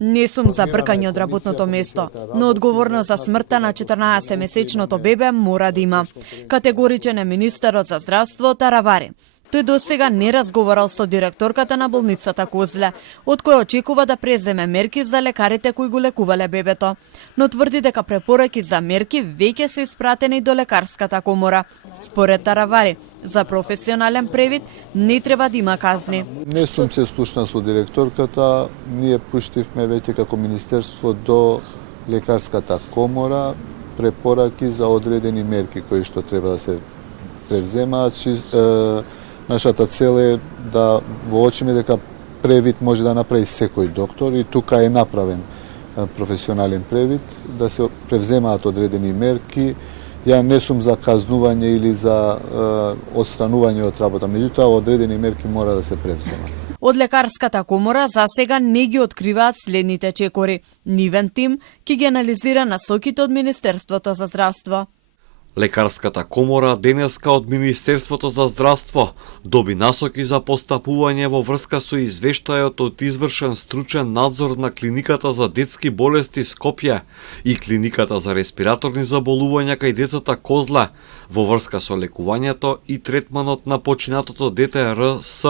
Не сум за бркање од работното место, но одговорност за смртта на 14-месечното бебе мора да има. Категоричен е министерот за здравство Таравари. Тој до сега не разговарал со директорката на болницата Козле, од која очекува да преземе мерки за лекарите кои го лекувале бебето, но тврди дека препораки за мерки веќе се испратени до лекарската комора. Според Таравари, за професионален превид не треба да има казни. Не сум се слушнал со директорката, ние пуштивме веќе како министерство до лекарската комора препораки за одредени мерки кои што треба да се превземаат. Нашата цел е да воочиме дека превид може да направи секој доктор и тука е направен професионален превид, да се превземаат одредени мерки. Ја не сум за казнување или за отстранување од работа, меѓутоа одредени мерки мора да се превземат. Од лекарската комора за сега не ги откриваат следните чекори. Нивен тим ќе ги анализира насоките од Министерството за здравство. Лекарската комора денеска од Министерството за здравство доби насоки за постапување во врска со извештајот од извршен стручен надзор на клиниката за детски болести Скопје и клиниката за респираторни заболувања кај децата Козле во врска со лекувањето и третманот на починатото дете РС.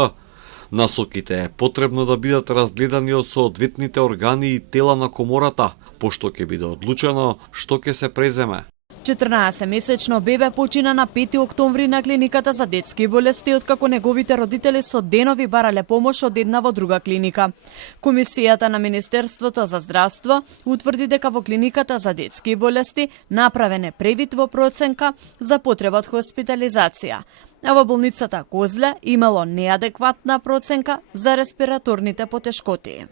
Насоките е потребно да бидат разгледани од соодветните органи и тела на комората, пошто ќе биде одлучено што ќе се преземе. 14-месечно бебе почина на 5 октомври на клиниката за детски болести, откако неговите родители со денови барале помош од една во друга клиника. Комисијата на Министерството за здравство утврди дека во клиниката за детски болести направен е превид во проценка за потреба од хоспитализација, а во болницата Козле имало неадекватна проценка за респираторните потешкоти.